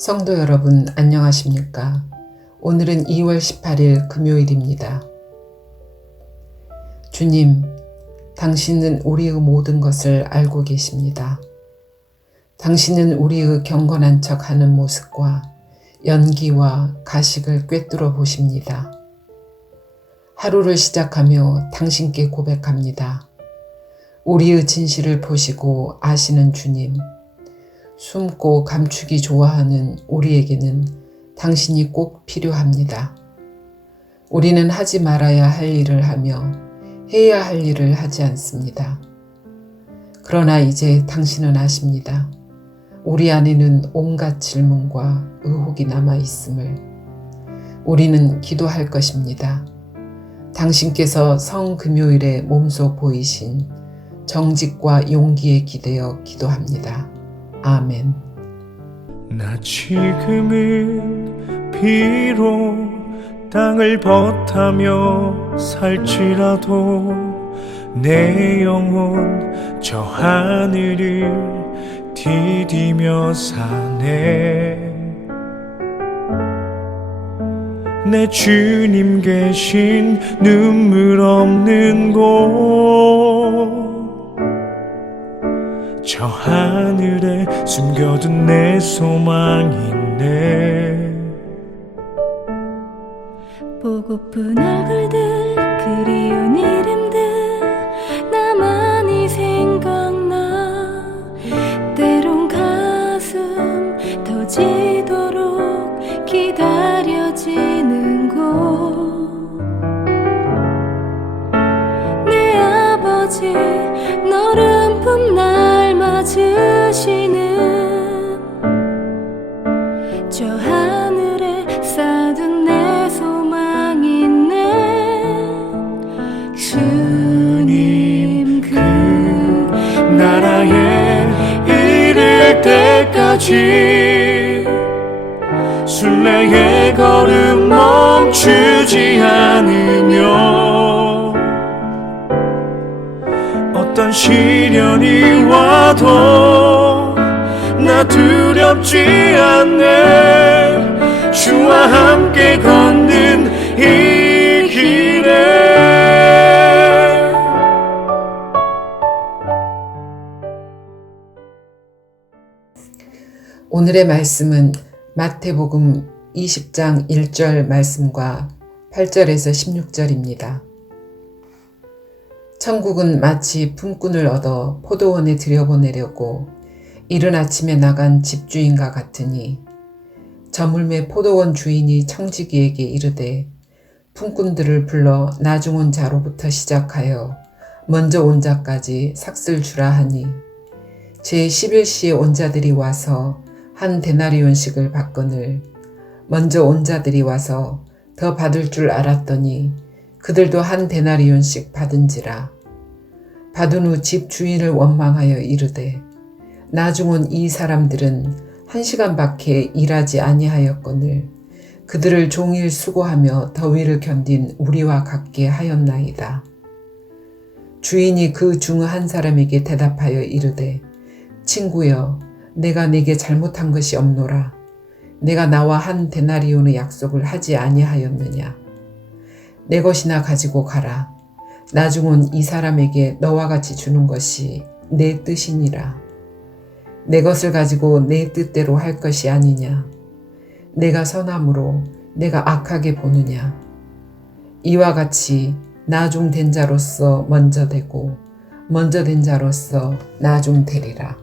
성도 여러분, 안녕하십니까? 오늘은 2월 18일 금요일입니다. 주님, 당신은 우리의 모든 것을 알고 계십니다. 당신은 우리의 경건한 척하는 모습과 연기와 가식을 꿰뚫어 보십니다. 하루를 시작하며 당신께 고백합니다. 우리의 진실을 보시고 아시는 주님, 숨고 감추기 좋아하는 우리에게는 당신이 꼭 필요합니다. 우리는 하지 말아야 할 일을 하며 해야 할 일을 하지 않습니다. 그러나 이제 당신은 아십니다. 우리 안에는 온갖 질문과 의혹이 남아 있음을. 우리는 기도할 것입니다. 당신께서 성금요일에 몸소 보이신 정직과 용기에 기대어 기도합니다. 아멘. 나 지금은 비록 땅을 벗하며 살지라도 내 영혼 저 하늘을 디디며 사네. 내 주님 계신 눈물 없는 곳, 저 하늘에 숨겨둔 내 소망이 있네. 보고픈 얼굴들, 그리운 이름들 나만이 생각나. 때론 가슴 터지도록 기다려지는 곳, 내 아버지 너른 품 날 맞으시는 저 하늘에 쌓아둔 내 소망 있네. 주님 그 나라에 이를 때까지 순례의 걸음 멈추지 않으며, 어떤 시련이 와도 나 두렵지 않네. 주와 함께 걷는 이 길에. 오늘의 말씀은 마태복음 20장 1절 말씀과 8절에서 16절입니다. 천국은 마치 품꾼을 얻어 포도원에 들여보내려고 이른 아침에 나간 집주인과 같으니, 저물매 포도원 주인이 청지기에게 이르되 품꾼들을 불러 나중 온 자로부터 시작하여 먼저 온 자까지 삭슬 주라 하니, 제11시에 온 자들이 와서 한 데나리온씩을 받거늘 먼저 온 자들이 와서 더 받을 줄 알았더니 그들도 한 데나리온씩 받은지라. 받은 후 집 주인을 원망하여 이르되 나중 온 이 사람들은 1시간밖에 일하지 아니하였거늘 그들을 종일 수고하며 더위를 견딘 우리와 같게 하였나이다. 주인이 그 중 한 사람에게 대답하여 이르되 친구여, 내가 네게 잘못한 것이 없노라. 내가 나와 한 데나리온의 약속을 하지 아니하였느냐. 내 것이나 가지고 가라. 나중 온 이 사람에게 너와 같이 주는 것이 내 뜻이니라. 내 것을 가지고 내 뜻대로 할 것이 아니냐. 내가 선함으로 내가 악하게 보느냐. 이와 같이 나중 된 자로서 먼저 되고 먼저 된 자로서 나중 되리라.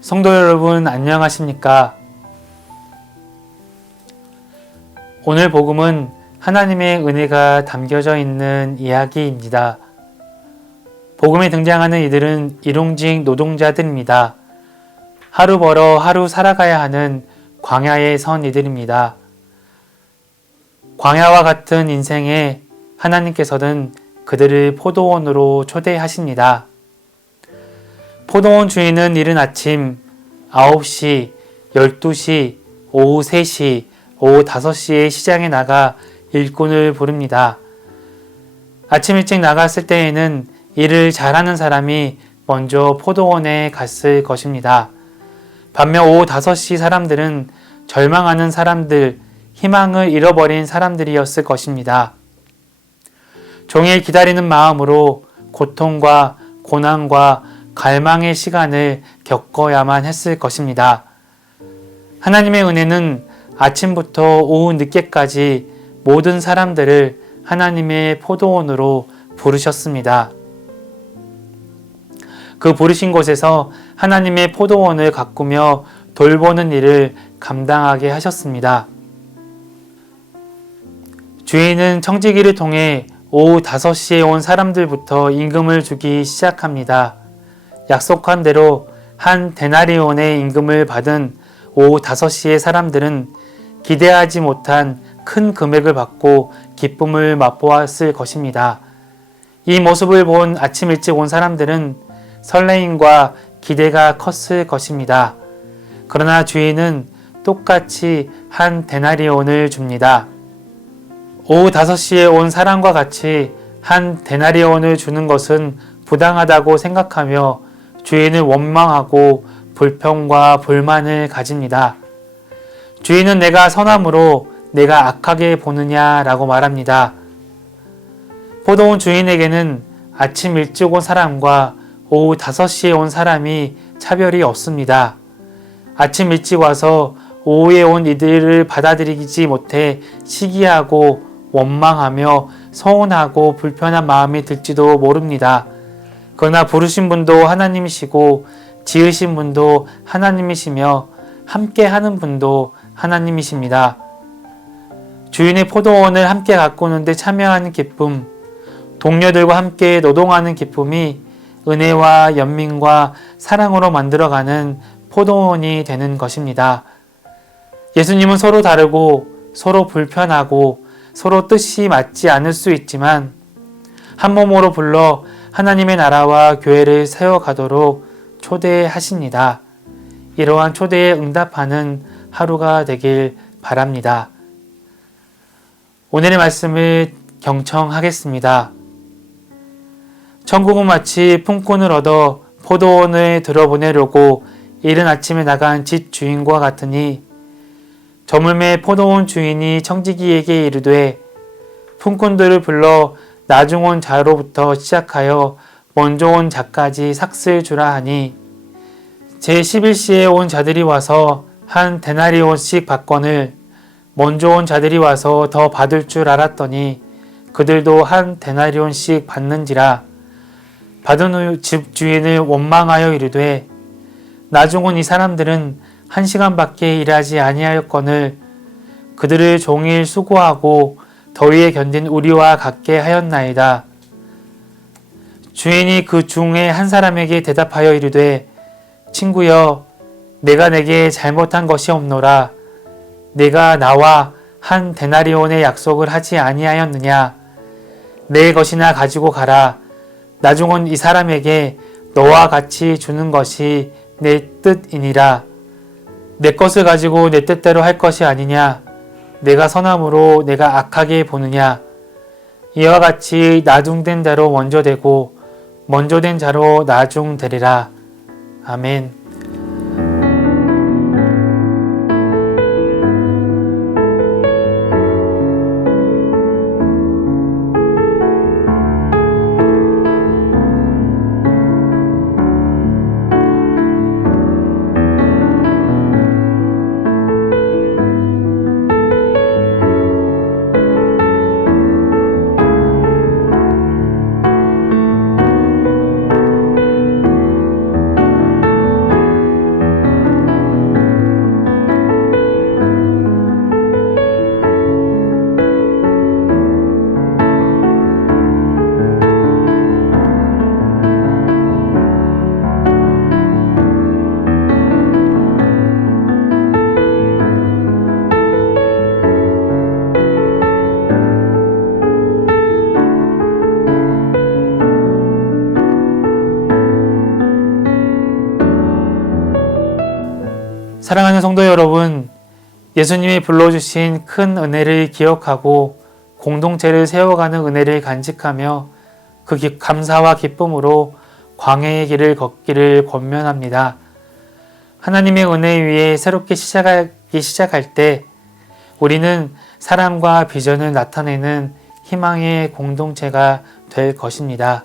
성도 여러분, 안녕하십니까? 오늘 복음은 하나님의 은혜가 담겨져 있는 이야기입니다. 복음에 등장하는 이들은 일용직 노동자들입니다. 하루 벌어 하루 살아가야 하는 광야에 선 이들입니다. 광야와 같은 인생에 하나님께서는 그들을 포도원으로 초대하십니다. 포도원 주인은 이른 아침 9시, 12시, 오후 3시, 오후 5시에 시장에 나가 일꾼을 부릅니다. 아침 일찍 나갔을 때에는 일을 잘하는 사람이 먼저 포도원에 갔을 것입니다. 반면 오후 5시 사람들은 절망하는 사람들, 희망을 잃어버린 사람들이었을 것입니다. 종일 기다리는 마음으로 고통과 고난과 갈망의 시간을 겪어야만 했을 것입니다. 하나님의 은혜는 아침부터 오후 늦게까지 모든 사람들을 하나님의 포도원으로 부르셨습니다. 그 부르신 곳에서 하나님의 포도원을 가꾸며 돌보는 일을 감당하게 하셨습니다. 주인은 청지기를 통해 오후 5시에 온 사람들부터 임금을 주기 시작합니다. 약속한 대로 한 데나리온의 임금을 받은 오후 5시의 사람들은 기대하지 못한 큰 금액을 받고 기쁨을 맛보았을 것입니다. 이 모습을 본 아침 일찍 온 사람들은 설레임과 기대가 컸을 것입니다. 그러나 주인은 똑같이 한 데나리온을 줍니다. 오후 5시에 온 사람과 같이 한 데나리온을 주는 것은 부당하다고 생각하며 주인을 원망하고 불평과 불만을 가집니다. 주인은 내가 선함으로 내가 악하게 보느냐라고 말합니다. 포도원 주인에게는 아침 일찍 온 사람과 오후 5시에 온 사람이 차별이 없습니다. 아침 일찍 와서 오후에 온 이들을 받아들이지 못해 시기하고 원망하며 서운하고 불편한 마음이 들지도 모릅니다. 그러나 부르신 분도 하나님이시고 지으신 분도 하나님이시며 함께 하는 분도 하나님이십니다. 주인의 포도원을 함께 가꾸는데 참여하는 기쁨, 동료들과 함께 노동하는 기쁨이 은혜와 연민과 사랑으로 만들어가는 포도원이 되는 것입니다. 예수님은 서로 다르고 서로 불편하고 서로 뜻이 맞지 않을 수 있지만 한 몸으로 불러 하나님의 나라와 교회를 세워가도록 초대하십니다. 이러한 초대에 응답하는 하루가 되길 바랍니다. 오늘의 말씀을 경청하겠습니다. 천국은 마치 품꾼을 얻어 포도원에 들어보내려고 이른 아침에 나간 집 주인과 같으니 저물매 포도원 주인이 청지기에게 이르되 품꾼들을 불러 나중 온 자로부터 시작하여 먼저 온 자까지 삭슬 주라 하니 제11시에 온 자들이 와서 한 데나리온씩 받거늘 먼저 온 자들이 와서 더 받을 줄 알았더니 그들도 한 데나리온씩 받는지라. 받은 후 집 주인을 원망하여 이르되 나중 온 이 사람들은 1시간밖에 일하지 아니하였거늘 그들을 종일 수고하고 더위에 견딘 우리와 같게 하였나이다. 주인이 그 중에 한 사람에게 대답하여 이르되 친구여 내가 내게 잘못한 것이 없노라. 내가 나와 한 데나리온의 약속을 하지 아니하였느냐. 내 것이나 가지고 가라. 나중 온 이 사람에게 너와 같이 주는 것이 내 뜻이니라. 내 것을 가지고 내 뜻대로 할 것이 아니냐. 내가 선함으로 내가 악하게 보느냐. 이와 같이 나중된 자로 먼저 되고 먼저 된 자로 나중되리라. 아멘. 사랑하는 성도 여러분, 예수님이 불러주신 큰 은혜를 기억하고 공동체를 세워가는 은혜를 간직하며 그 감사와 기쁨으로 광야의 길을 걷기를 권면합니다. 하나님의 은혜 위에 새롭게 시작할 시작할 때 우리는 사랑과 비전을 나타내는 희망의 공동체가 될 것입니다.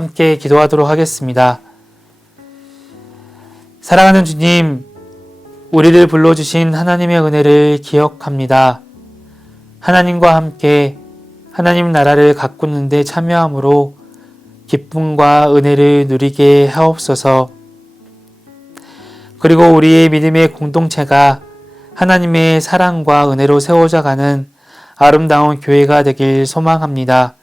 함께 기도하도록 하겠습니다. 사랑하는 주님, 우리를 불러주신 하나님의 은혜를 기억합니다. 하나님과 함께 하나님 나라를 가꾸는 데 참여함으로 기쁨과 은혜를 누리게 하옵소서. 그리고 우리의 믿음의 공동체가 하나님의 사랑과 은혜로 세워져가는 아름다운 교회가 되길 소망합니다.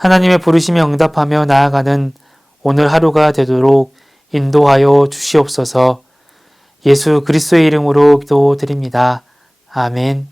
하나님의 부르심에 응답하며 나아가는 오늘 하루가 되도록 인도하여 주시옵소서. 예수 그리스도의 이름으로 기도드립니다. 아멘.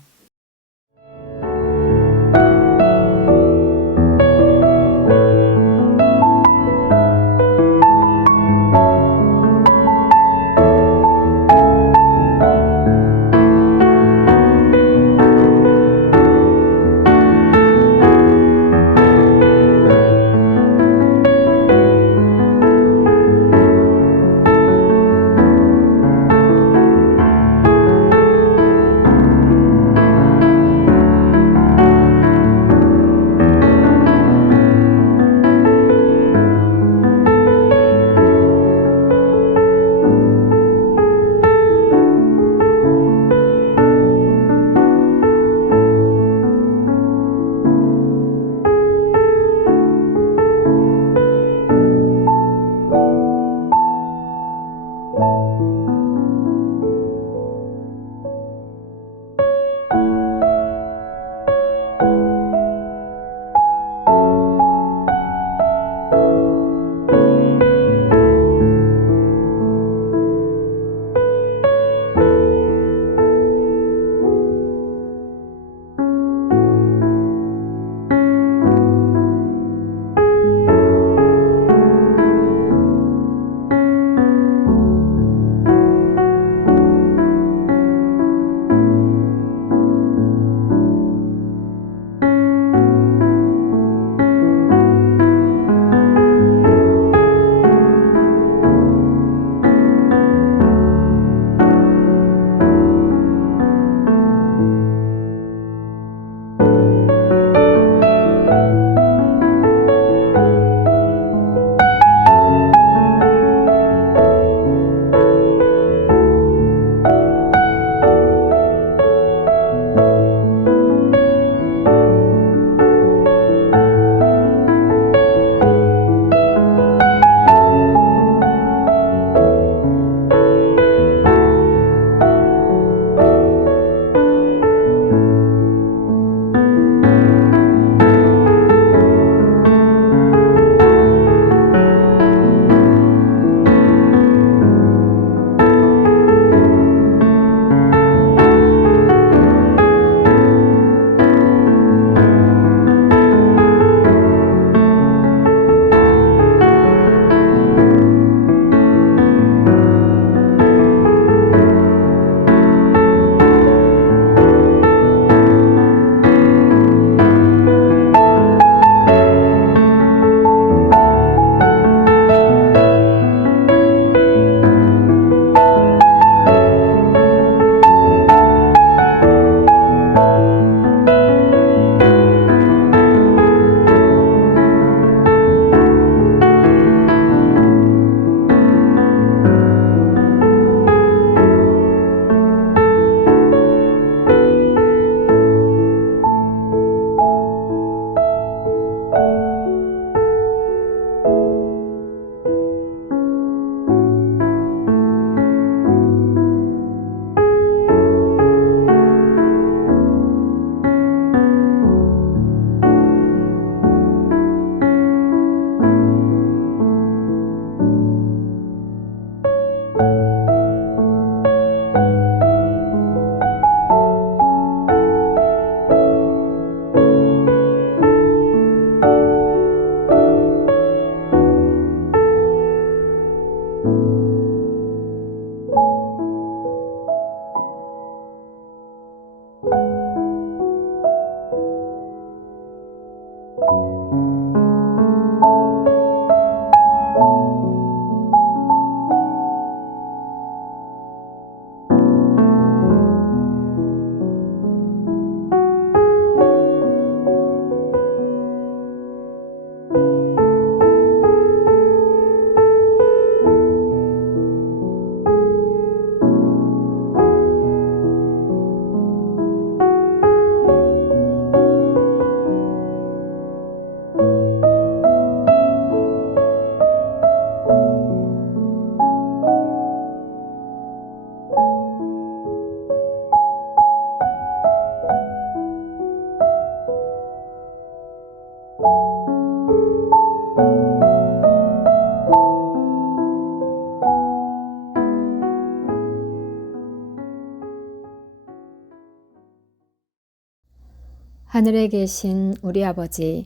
하늘에 계신 우리 아버지,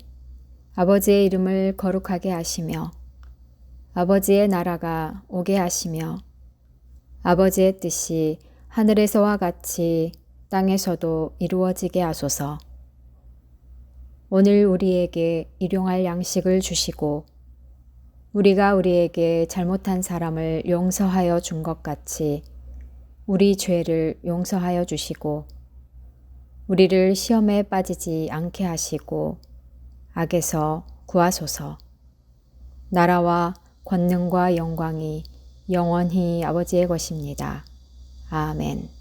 아버지의 이름을 거룩하게 하시며 아버지의 나라가 오게 하시며 아버지의 뜻이 하늘에서와 같이 땅에서도 이루어지게 하소서. 오늘 우리에게 일용할 양식을 주시고 우리가 우리에게 잘못한 사람을 용서하여 준 것 같이 우리 죄를 용서하여 주시고 우리를 시험에 빠지지 않게 하시고 악에서 구하소서. 나라와 권능과 영광이 영원히 아버지의 것입니다. 아멘.